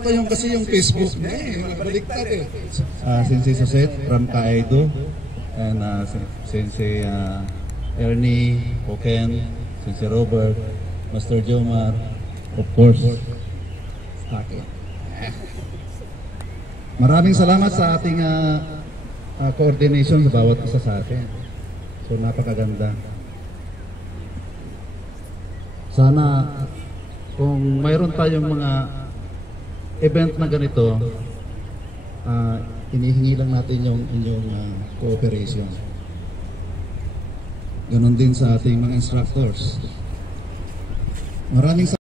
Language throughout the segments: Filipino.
ano ba yung kasi yung Facebook na baliktad eh. Sensei Suset from Kaedo, and Sensei Ernie, Poken, Sensei Robert, Master Jomar, of course, akin. Maraming salamat sa ating coordination sa bawat isa sa atin. So napakaganda. Sana kung mayroon tayong mga event na ganito, inihingi lang natin yung inyong cooperation. Ganon din sa ating mga instructors. Maraming salamat.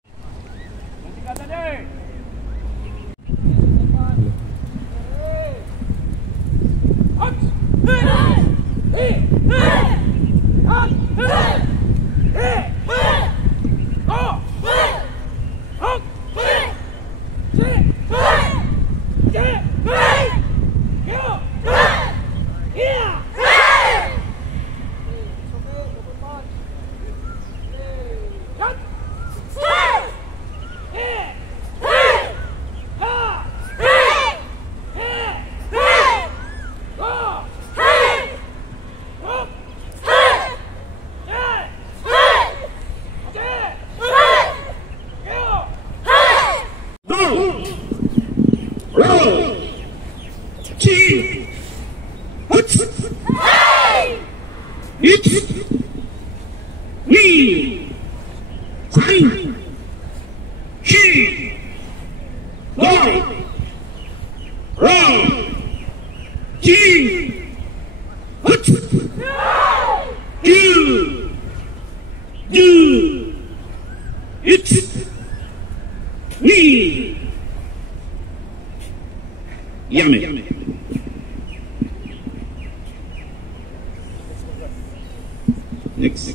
Next.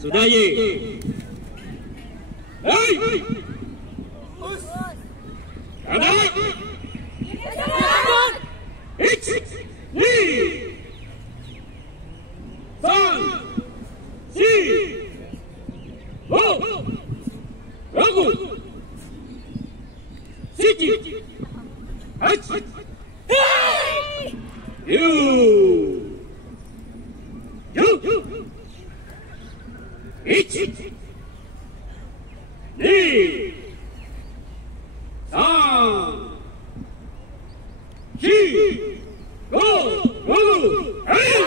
Sudaye. Hey! Ada. X. Ni. San. Si. Ho. Ragu. Siki. H. Hey! You. H. D. San. G. Go. Go. Hey.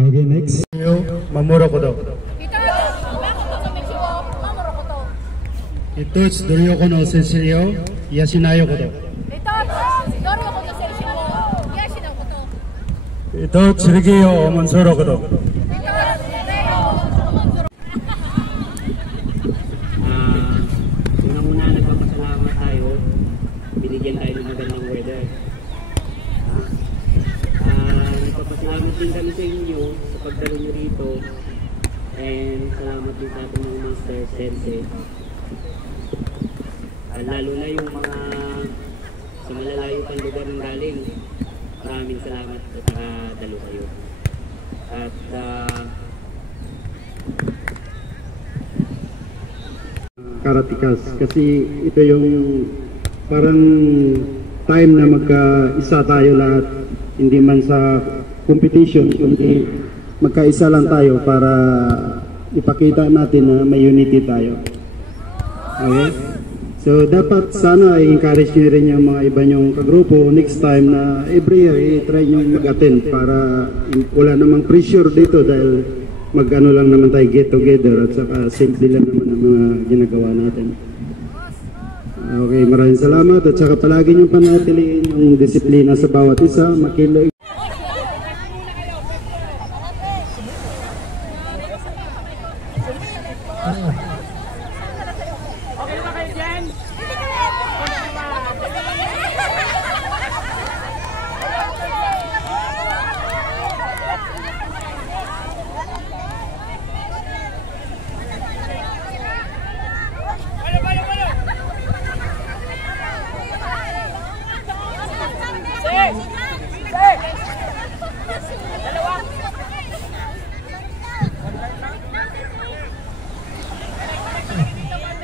Okay, next. Mamuro ko daw. Ito's Doryo ko no sensei Yashinayo ko daw. Ito Chirigiyo Mansuro ko daw. Una-una nagpapasalamat tayo. Binigyan tayo ng magandang weather. Nagpapasalamat din kami sa inyo sa pagdalo nyo rito. And salamat din sa ating mga master sensei. Lalo na yung mga sa malalayo pang lugar ng galing. Maraming salamat at nakadalo kayo. At Karatikas kasi ito yung parang time na magkaisa tayo lahat, hindi man sa competition kundi magkaisa lang tayo para ipakita natin na may unity tayo. Okay? So dapat sana i-encourage nyo rin yung mga iba nyong kagrupo next time na every year i-try nyo mag-attend para wala namang pressure dito dahil mag-ano lang naman tayo get together at saka simple lang naman ang mga ginagawa natin. Okay, maraming salamat at saka palagi nyo panatiliin yung disiplina sa bawat isa, makiloy.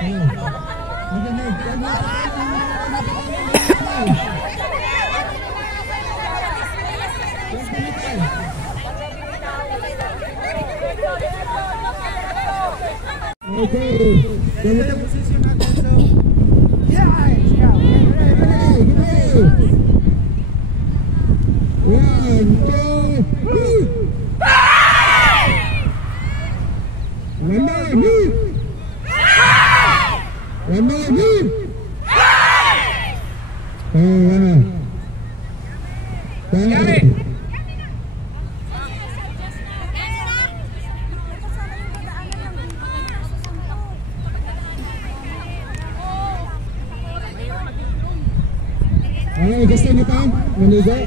Okay. Ganito posisyon natin. So, yeah! One, two, three! One more, move! One more, move! Okay, gusto niyo pa? Manigo? Hey!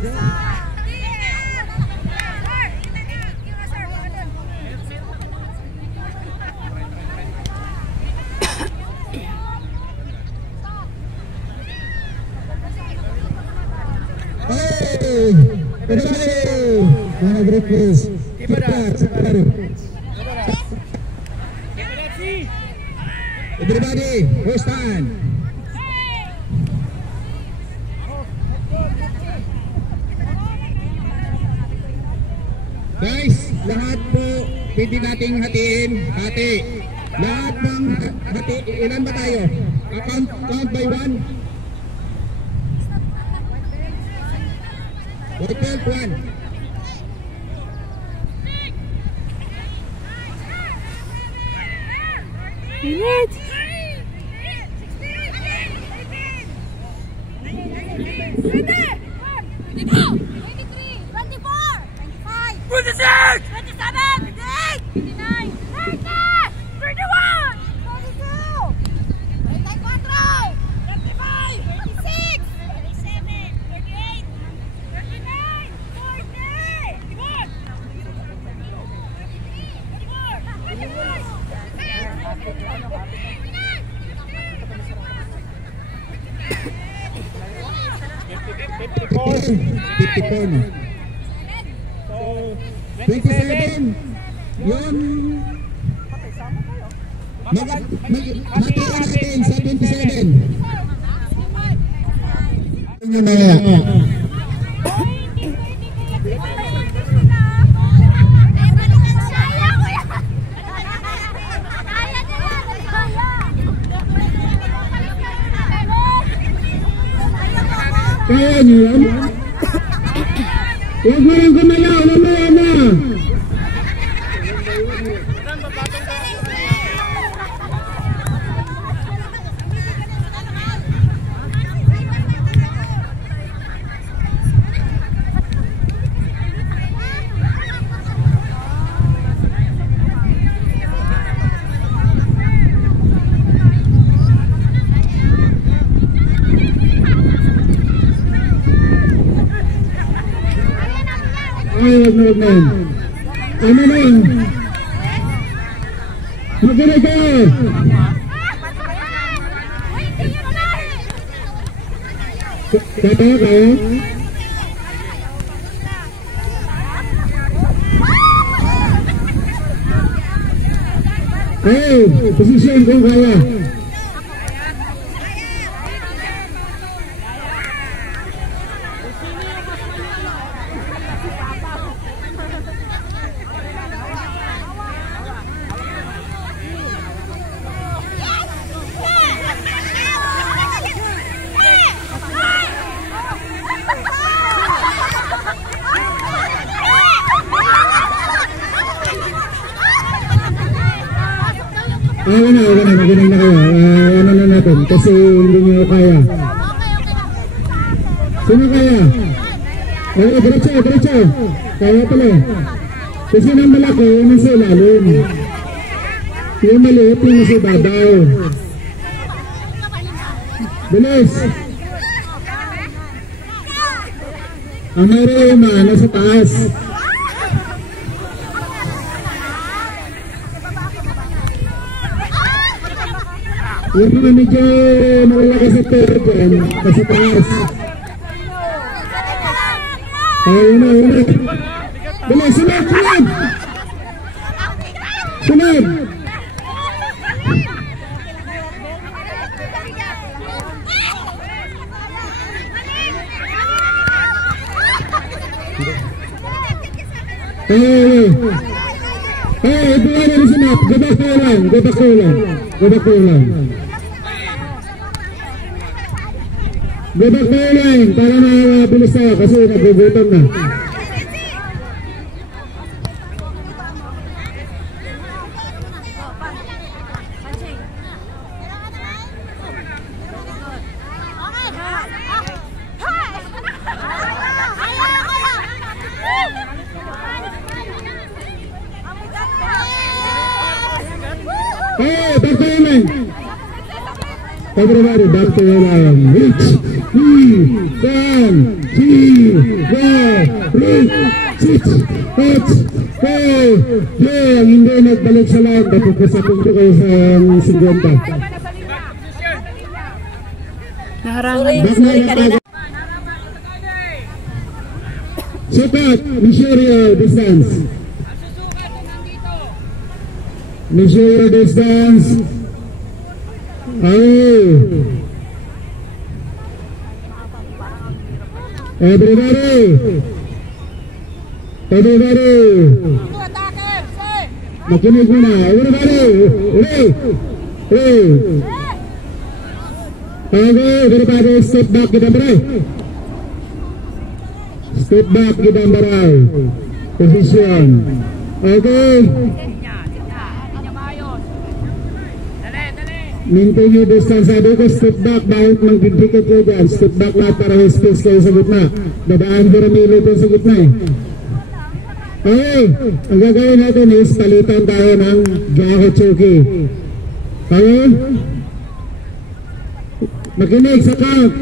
Everybody! Mga group please. Keep it up. Everybody, first time. Guys, lahat po pwede nating hatiin, hati. Lahat ng hati, ilan ba tayo? Count by one. Count one. Minute. 26! 27! 28! 29! 30! 31! 42! 34! 35! 36! 37! 38! 39! 40! 41! 54 na. 27 yun matira natin sa 27 yun na yan. Kaya nyo yan? Huwag mo rin gumalaw, mamaya na. Ay, wag na. Ano na? Makinig kayo. Kaya kayo? Hey, posisyon kung kaya. Magaling na kayo. Ano na natin kasi hindi nyo kaya. Sino kaya? Diretso. Kaya pala. Kasi nang malaki, yung nasa ilalim. Yung maliit, yung nasa babaw. Bilis! Ang mayroon yung nasa taas. Yung mga medyo malalakas sa pera dyan, kasi taas. Ayun na. Bilis, sunod! Ito na rin sinap. Gabakulan. Gabakulan para mabilis tayo kasi nagugutom na. Everybody back to the line. Reach, one, two, reach, six, eight, ang hindi nagbalik sa line. Dapat kasapin ko kayo sa 50. Sukat, measure your distance. Measure your distance. Everybody. Makinig muna. Everybody. Everybody step back Gidambaray. Step back Gidambaray. Position. Okay. Maintain your distance. Sabi ko, step back. Bakit magdidikit kayo dyan? Step back lahat para may space kayo sa gitna. Dadaan ko ramilo ko sa gitna eh. Okay. Ang gagawin natin is palitan tayo ng Gahochuki. Okay? Makinig sa count.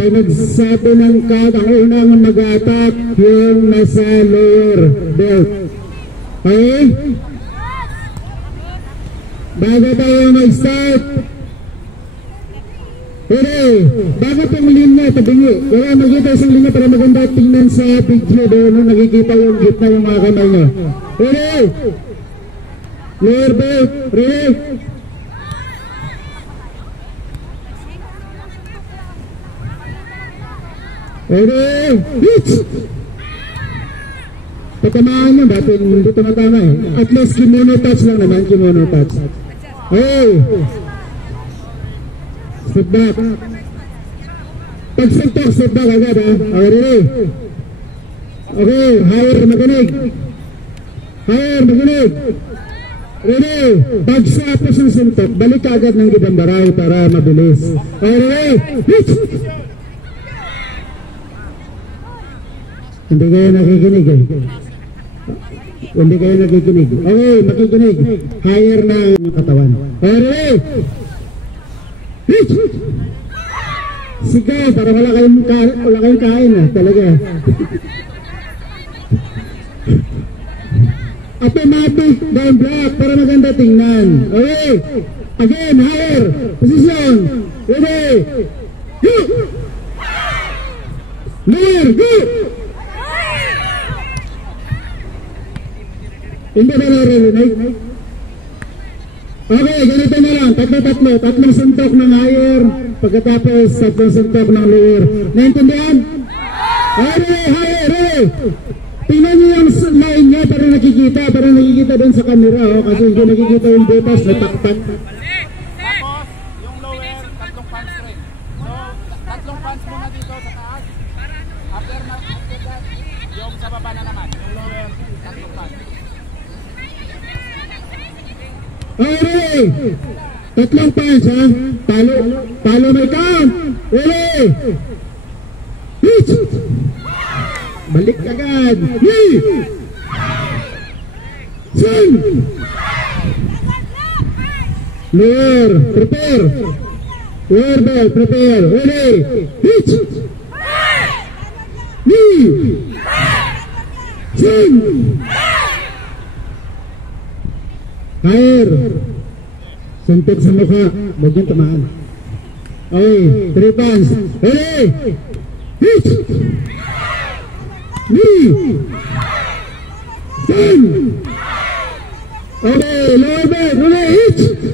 Pag nagsabi ng count, ang unang mag-attack yung nasa lower belt. Okay? Bago tayo mag-start, pero bago itong linya, tabingi. Kaya magkita isang linya para maganda tingnan sa video doon nung nakikita yung gitna yung mga kamay nyo. Pero, lower belt, ready? Ready? Hit! Patamaan mo, dati hindi tumatama eh. At least kimono touch lang naman, kimono touch. Hey! Step back. Pag step back agad ha. Okay, ready? Okay, higher, makinig. Ready? Pag sa apos ng suntok, balik agad ng Gidambaray para mabilis. Okay, ready? Hit! Hindi kayo nakikinig eh. Okay, makikinig. Higher na yung katawan. Okay, sigaw, para wala kayong kain ah, talaga. Automatic down block para maganda tingnan. Okay, again, higher. Position. Ready. Go! Lower, go! Hindi ba naririnig? Okay, ganito na lang. Tatlong suntok ng higher. Pagkatapos, tatlong suntok ng lower. Naintindihan? Higher. Tingnan niyo yung line niya para nakikita. Doon sa camera. Oh, kasi hindi nakikita yung butas. Natakpan. Tapos, yung lower, tatlong pants rin. So, tatlong pants muna dito sa taas. After that, yung sa baba na naman. Yung lower, tatlong pants. Okay, tatlong punch ha. Palo may count. Ready. Hit. Balik agad. Swing. Lower, prepare. Lower ball, prepare. Ready. Hit. Knee. Swing. Higher. Suntok sa mukha. Huwag yung tamaan. Okay. 3 pounds. Ready. Hit. Knee. Turn. Okay. Lower back. Ready. Hit.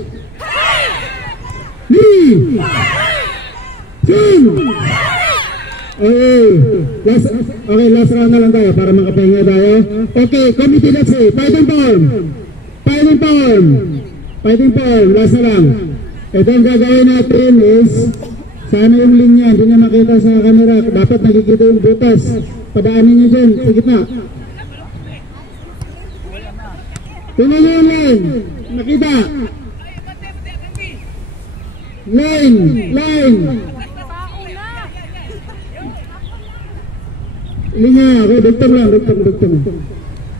Knee. Turn. Okay. Last. Okay, last round na lang tayo para makapahinga tayo. Okay, committee, let's say, fighting form. Fighting form. Fighting form, last na lang. Ito ang gagawin natin is, sana yung linya, hindi na makita sa camera. Dapat nakikita yung butas. Padaanin nyo dyan, sa gitna. Tingnan nyo yung line. Nakita. Line. Line. Linya. Okay, doktor lang.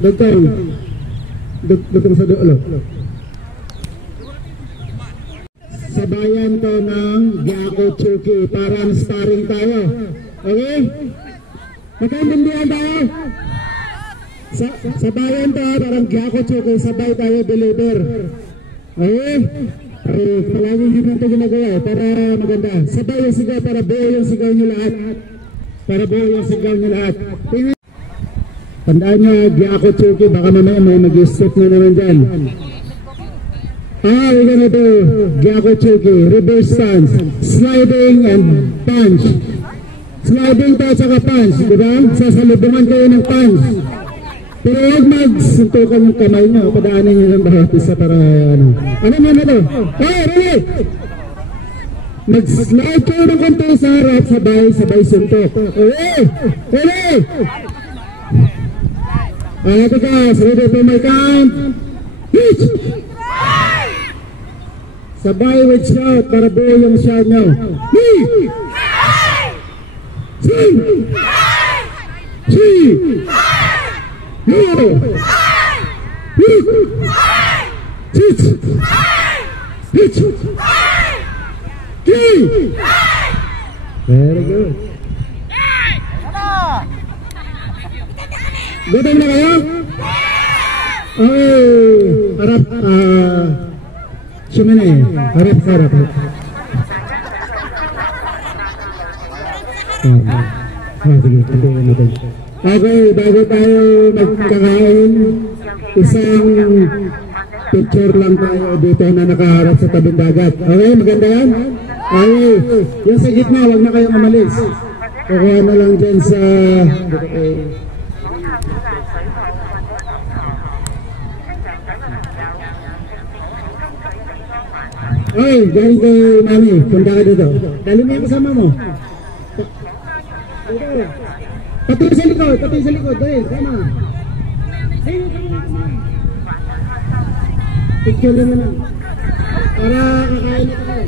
Doktor sa dulo. Sabayan to ng Gyakuchuki. Parang sparring tayo. Okay? Magkaintindihan tayo? Sabayan to, parang Gyakuchuki. Sabay tayo deliver. Okay? Palaging hindi natin ginagawa para maganda. Sabay yung sigaw para buo yung sigaw nyo lahat. Tandaan nyo, Gyakuchuki. Baka mamaya may mag-step na naman dyan. We're gonna do Gyakuchuki, reverse stance, sliding and punch. Sliding to at saka punch, diba? Sasalubungan kayo ng punch. Pero huwag magsuntukan yung kamay nyo, padaanin nyo ng bawat isa para ano. Ano mo na to? Ready? Mag-slide kayo ng konti sa harap, sabay suntok. Ready? Tikas, ready for my count. Hit! Sabay with shout para buo yung shout nyo. Hit! Sing! Hit! Hit! Hit! Hit! Very good. Gutom na kayo? Harap, sumina harap. Sige, tuntukan natin. Okay, bago tayo magkakain, isang picture lang tayo dito na nakaharap sa tabing dagat. Okay, maganda yan? Okay, yung sa gitna, huwag na kayong umalis. Kukuha na lang dyan sa... Okay, galing kay Mami, punta ka dito. Dali mo yung kasama mo. Pati sa likod, dahil, sama. Picture na lang. Para kakain na tayo.